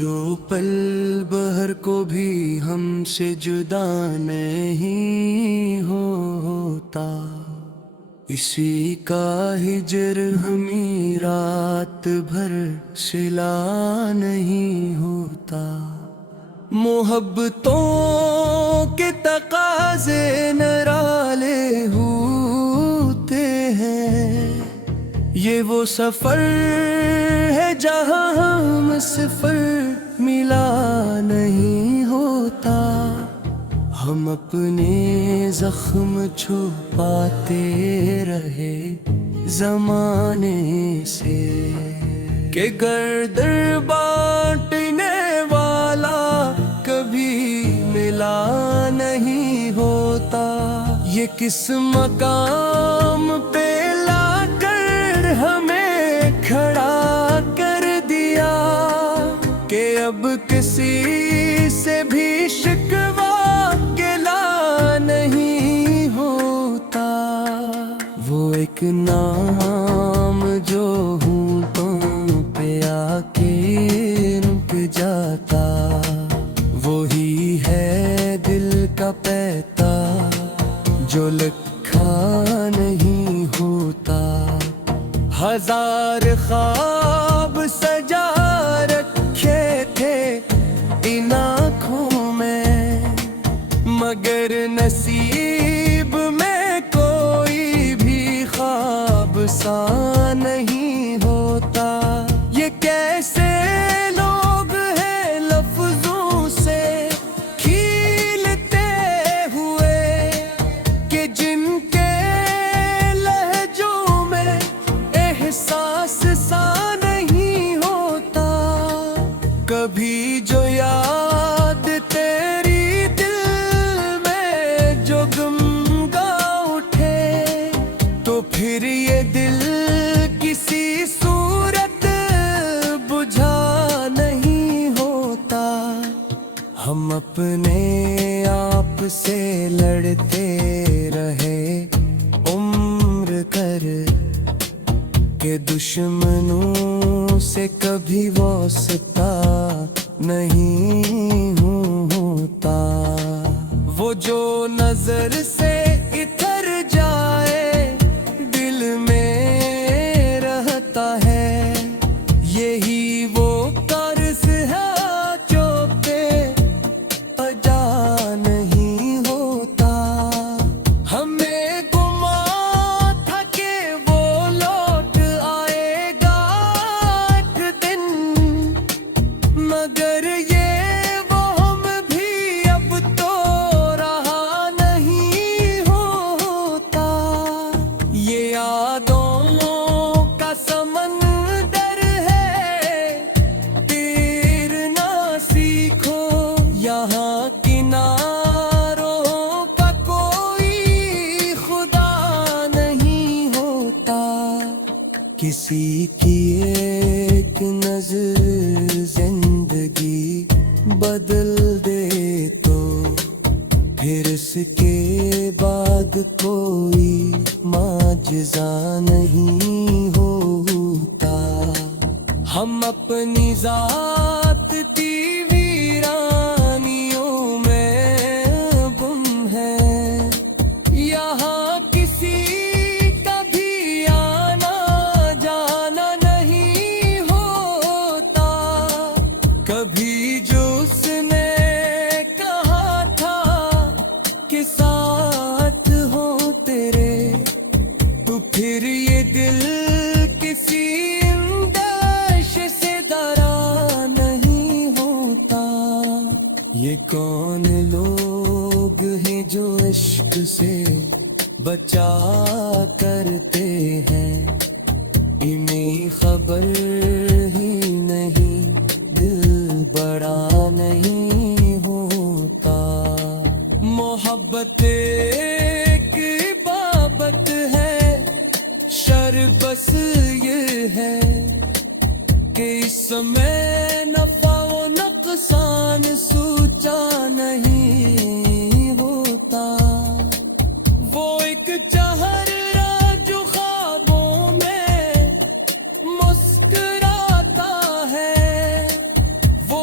जो पल बहर को भी हमसे जुदा नहीं होता, इसी का हिजर हमें रात भर सिला नहीं होता। मोहब्बतों के तकाज़े निराले होते हैं, ये वो सफर है जहाँ हम सफर मिला नहीं होता। हम अपने जख्म छुपाते रहे जमाने से, कि गर्दर बांटने वाला कभी मिला नहीं होता। ये किस मकाम पे लाकर हमें खड़ा कर दिया, कि अब किसी से भी शिकवा गिला नहीं होता। वो एक नाम जो होंठों पे आके रुक जाता, वही है दिल का पैता जो लिखा नहीं होता। हजार ख्वाब सजा रखे थे इन आँखों में, मगर नसीब में कोई भी ख्वाब सा नहीं होता। ये कैसे लोग हैं लफ्जों से खीलते हुए, कि जिनके लहजों में एहसास सा नहीं होता। कभी जो याद तेरी दिल में जो गमगा उठे, तो फिर ये दिल किसी सूरत बुझा नहीं होता। हम अपने आप से लड़ते रहे उम्र कर, के दुश्मनों से कभी वास्ता नहीं होता। वो जो नजर से इतर जाए दिल में रहता है, यही वो कर्ज है जो पे अदा नहीं होता। हमें गुमा था कि वो लौट आएगा एक दिन, मगर ये वो हम भी अब तो रहा नहीं होता। ये यादों का समंदर है, तैरना सीखो यहाँ किनारों का कोई खुदा नहीं होता। किसी की एक नजर जिंदगी बदल दे तो फिर इसके बाद कोई माजिज़ा नहीं होता। हम अपनी जात की वीरानियों में गुम हैं, यहाँ किसी का भी आना जाना नहीं होता। कभी जो उसने कहा था कि साथ हो तेरे, तो फिर ये दिल किसी अंदेश से डरा नहीं होता। ये कौन लोग हैं जो इश्क से बचा करते हैं, इन्हें खबर ही नहीं दिल बड़ा नहीं होता। मोहब्बत एक इबादत है, शर्त बस ये है कि इसमें नफा व नुकसान सोचा नहीं होता। वो एक चेहरा जो ख्वाबों में मुस्कुराता है, वो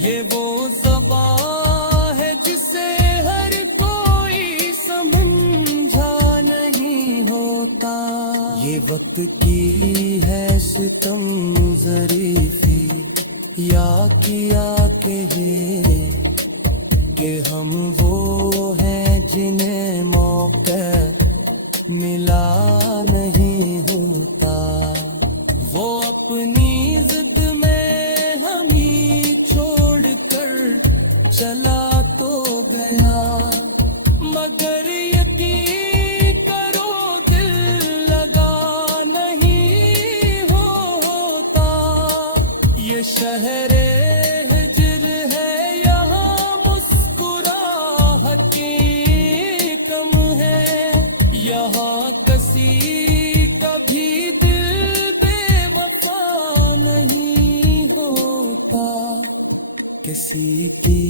ये वो ज़बान है जिसे हर कोई समझा नहीं होता। ये वक्त की है सितम ज़रीफ़ी, या किया कि हम वो हैं जिन्हें मौका मिला नहीं होता। वो अपनी जिद में हम ही छोड़ कर चला तो गया, मगर यकीन करो दिल लगा नहीं होता। ये शहर हिज्र है, यहाँ मुस्कुराहटें कम है, यहाँ किसी कभी दिल बेवफा नहीं होता। किसी की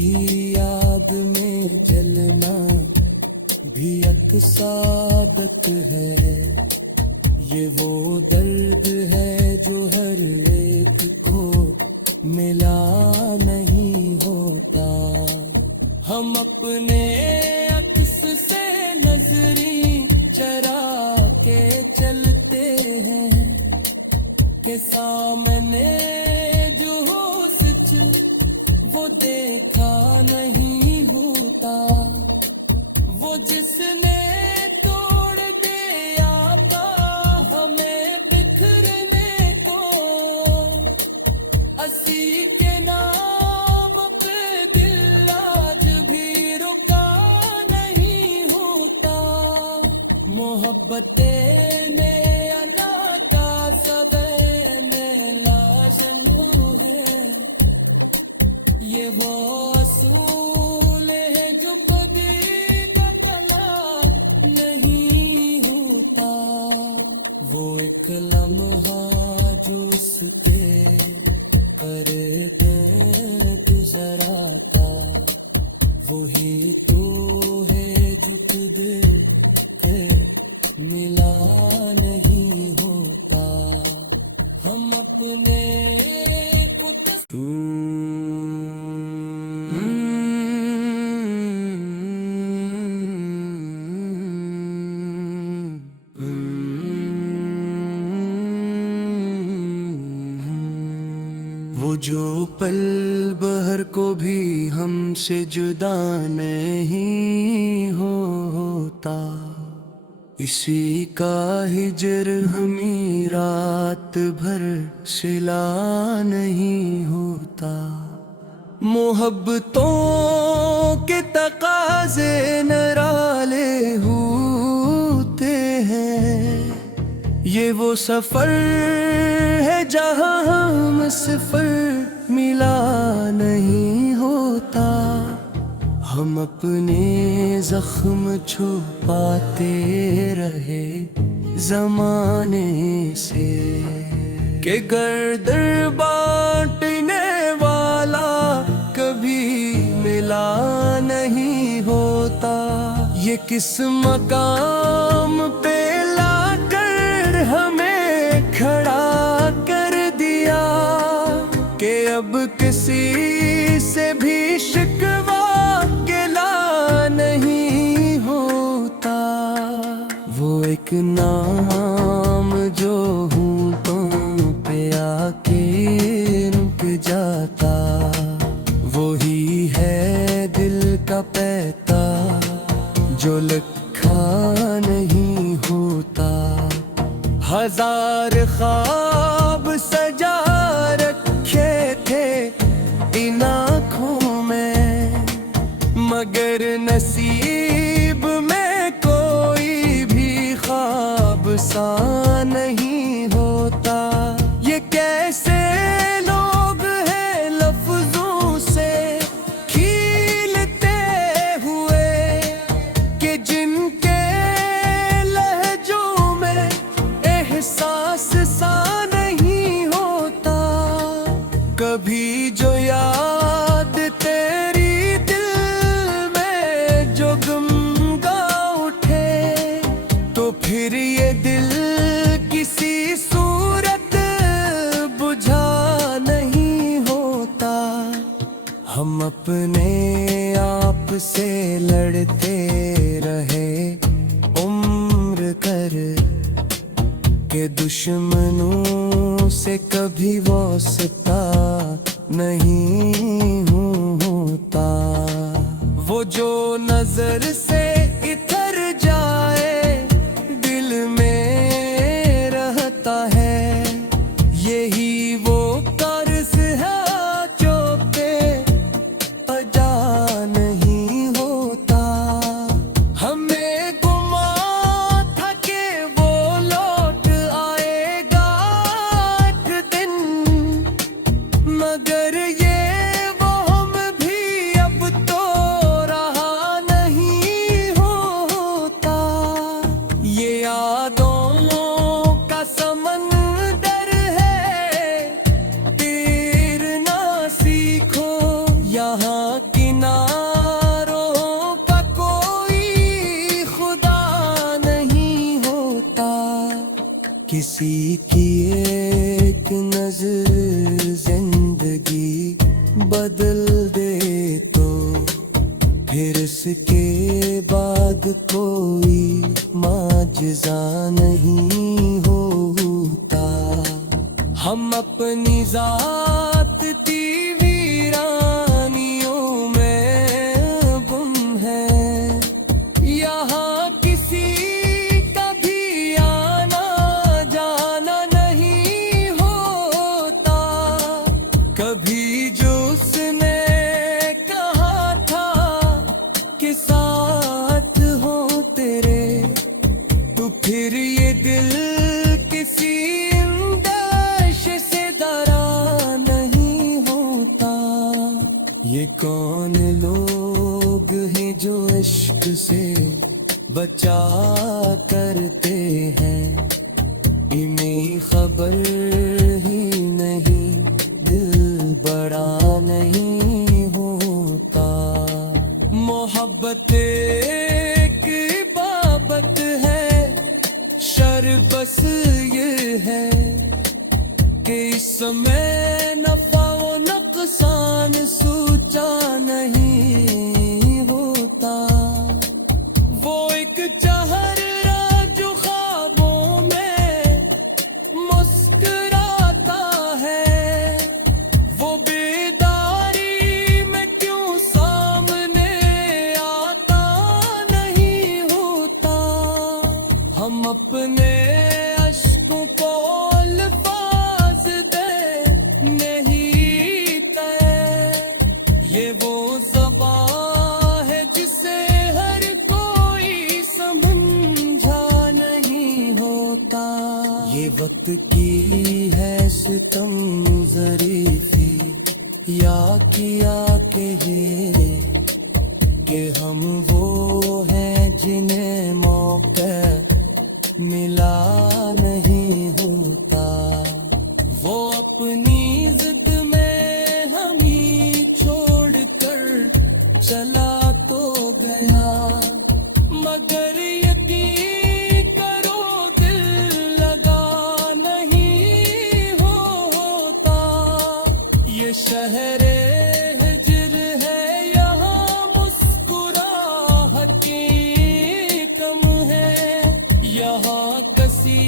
याद में जलना भी एक सादत है। ये वो दर्द है जो हर एक को मिला नहीं होता। हम अपने अक्स से नजरी चरा के चलते हैं कि सामने जो हो सच वो देखा नहीं होता। वो जिसने तोड़ दिया था हमें बिखरने को, असी के नाम पे दिल आज भी रुका नहीं होता। मोहब्बतें में अल्लाह का सबे में लाजनू है। ये वो असूल है जो कभी बदला नहीं होता। वो एक लम्हा जो उसके करते जरा था, वही तो है जो दे के मिला नहीं होता। हम अपने वो जो पल बहर को भी हमसे जुदा नहीं होता, इसी का हिजर हमें रात भर सिला नहीं होता। मोहब्बतों के तकाज़े निराले होते हैं। ये वो सफर है जहाँ हम सफर मिला नहीं होता। हम अपने जख्म छुपाते रहे जमाने से, कि गर्दर बांटने वाला कभी मिला नहीं होता। ये किस मकाम पे लाकर हमें खड़ा कर दिया, कि अब किसी से भी शिकवा नहीं होता। वो एक नाम जो होंठों पे आके रुक जाता, वही है दिल का पैता जो लिखा नहीं होता। हजार ख्वाब सजा रखे थे इन आँखों में, मगर नसीब में कोई भी ख्वाब सा नहीं होता। ये कैसे लोग हैं लफ्जों से खीलते हुए, कि जिनके लहजों में एहसास सा नहीं होता। कभी जो याद तेरी फिर ये दिल किसी सूरत बुझा नहीं होता। अपने आप से लड़ते रहे उम्र कर के दुश्मनों से कभी वास्ता नहीं होता। वो जो नजर से इतर जाए दिल में रहता है, यही वो कर्ज है जो पे अदा नहीं होता। हमें गुमा था कि वो लौट आएगा एक दिन, मगर ये वहम भी अब तो रहा नहीं होता। ये यादों का समंदर है, तैरना सीखो यहाँ किनारों का कोई खुदा नहीं होता। किसी की एक नजर जिंदगी बदल दे तो फिर इसके बाद कोई माजिज़ा नहीं होता। हम अपनी ज़ाती वीरानियों में गुम हैं, यहाँ किसी का भी आना जाना नहीं होता। कभी जो उसने कहा था कि साथ हो तेरे, तो फिर ये दिल किसी इंदश से डरा नहीं होता। ये कौन लोग हैं जो इश्क से बचा करते हैं, इन्हें खबर ही नहीं दिल बड़ा नहीं होता। मोहब्बत एक इबादत है, शर बस ये है कि इसमें नफा व नुकसान सोचा नहीं होता। वो एक चेहरा जो ख्वाबों में मुस्कुराता है, वो बेदारी में क्यों सामने आता नहीं होता। हम अपने अश्कों को अल्फाज दे नहीं तय, ये वो ज़बान है जिसे हर कोई समझा नहीं होता। ये वक्त की है सितम ज़रीफ़ी या किया के ये कि हम वो हैं जिन्हें मौका मिला नहीं होता। वो अपनी जिद में हम ही छोड़ कर चला तो गया, मगर यकीन करो दिल लगा नहीं होता। ये शहरे हिजर है, यहाँ मुस्कुराहटें कम है, यहाँ किसी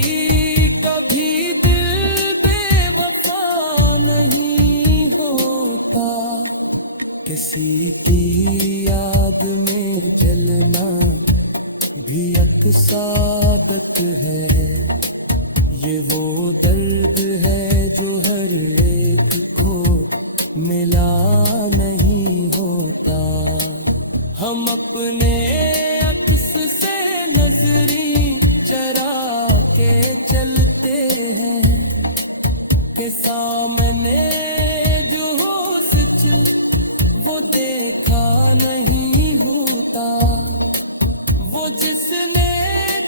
का भी दिल बेवफा नहीं होता। किसी की याद में जलना भी एक सादत है, ये वो दर्द है जो हर एक को मिला नहीं होता। हम अपने अक्स से नजरी चरा के चलते हैं कि सामने जो हो सच वो देखा नहीं होता। वो जिसने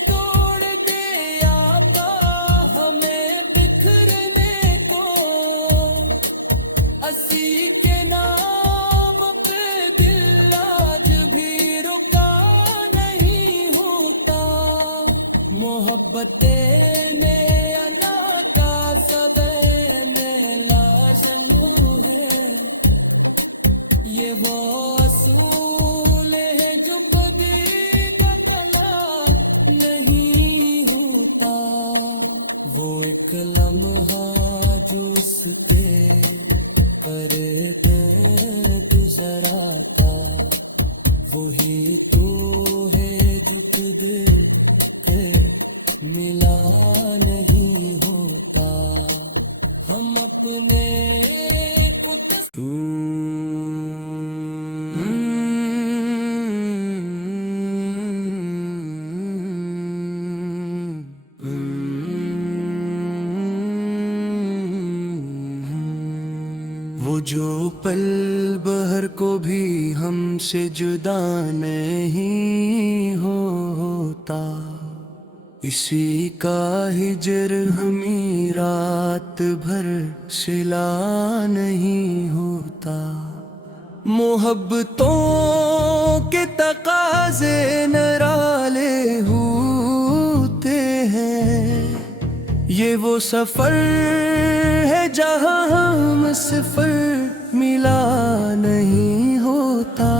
तोड़ दिया था हमें बिखरने को, असी के नाम पे दिल आज भी रुका नहीं होता। मोहब्बतें में अना का सबे में लाशनू है, ये वो असूल है जो बदी का तलाक नहीं होता। वो एक लम्हा जो उसके करते जरा था, वही तो है झुक दे के मिला नहीं होता। हम अपने वो जो पल बहर को भी हमसे जुदा नहीं होता, इसी का हिजर हमें रात भर सिला नहीं होता। मोहब्बतों के तकाज़े निराले होते हैं, ये वो सफर है जहाँ हम सफर मिला नहीं होता।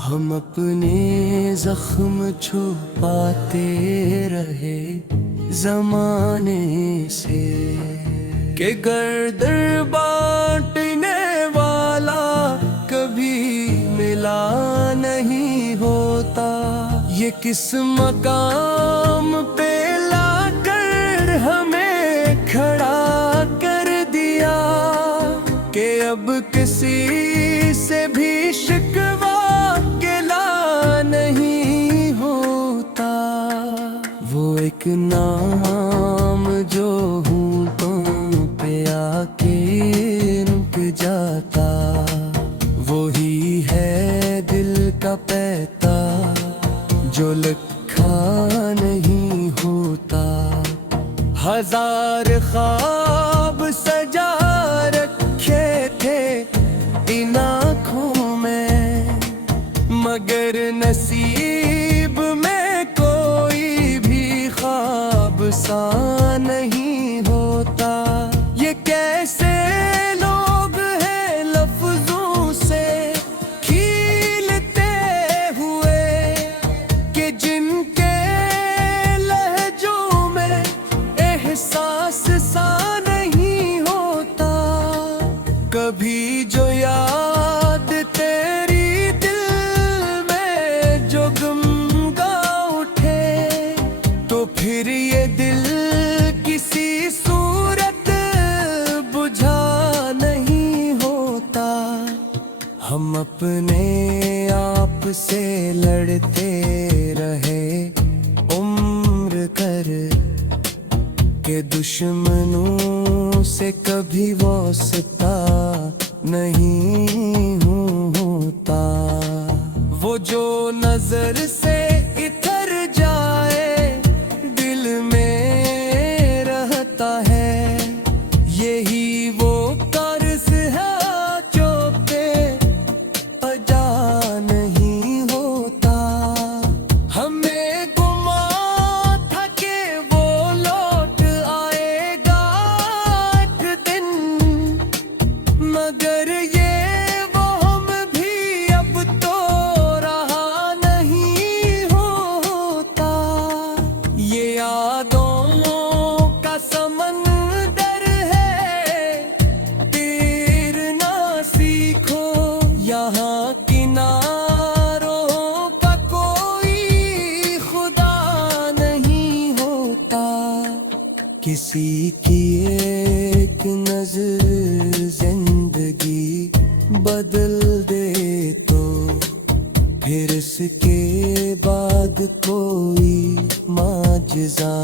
हम अपने जख्म छुपाते रहे जमाने से, के गर्दर बांटने वाला कभी मिला नहीं होता। ये किस मकाम पे लाकर हमें खड़ा कर दिया, कि अब किसी से भी शिकवा नहीं होता। वो एक नाम जो होंठों पे आके रुक जाता, वही है दिल का पैता जो लिखा नहीं होता। हजार ख्वाब सजा रखे थे इन आँखों में, मगर नसीब में कोई भी ख्वाब सा नहीं होता। ये कैसे लोग हैं लफ्जों से खीलते हुए, कि जिनके लहजों में एहसास सा नहीं होता। कभी जो याद तेरी फिर ये दिल किसी सूरत बुझा नहीं होता। हम अपने आप से लड़ते रहे उम्र कर, के दुश्मनों से कभी वास्ता नहीं होता। वो जो नजर से इतर जाए है, यही वो कर्ज है जो पे अदा नहीं होता। हमें गुमा था कि वो लौट आएगा एक दिन, मगर ये वो हम भी अब तो रहा नहीं होता। ये यादों समंदर है, तैरना सीखो यहाँ किनारों का कोई खुदा नहीं होता। किसी की एक नजर जिंदगी बदल दे तो फिर इसके बाद कोई माजज़ा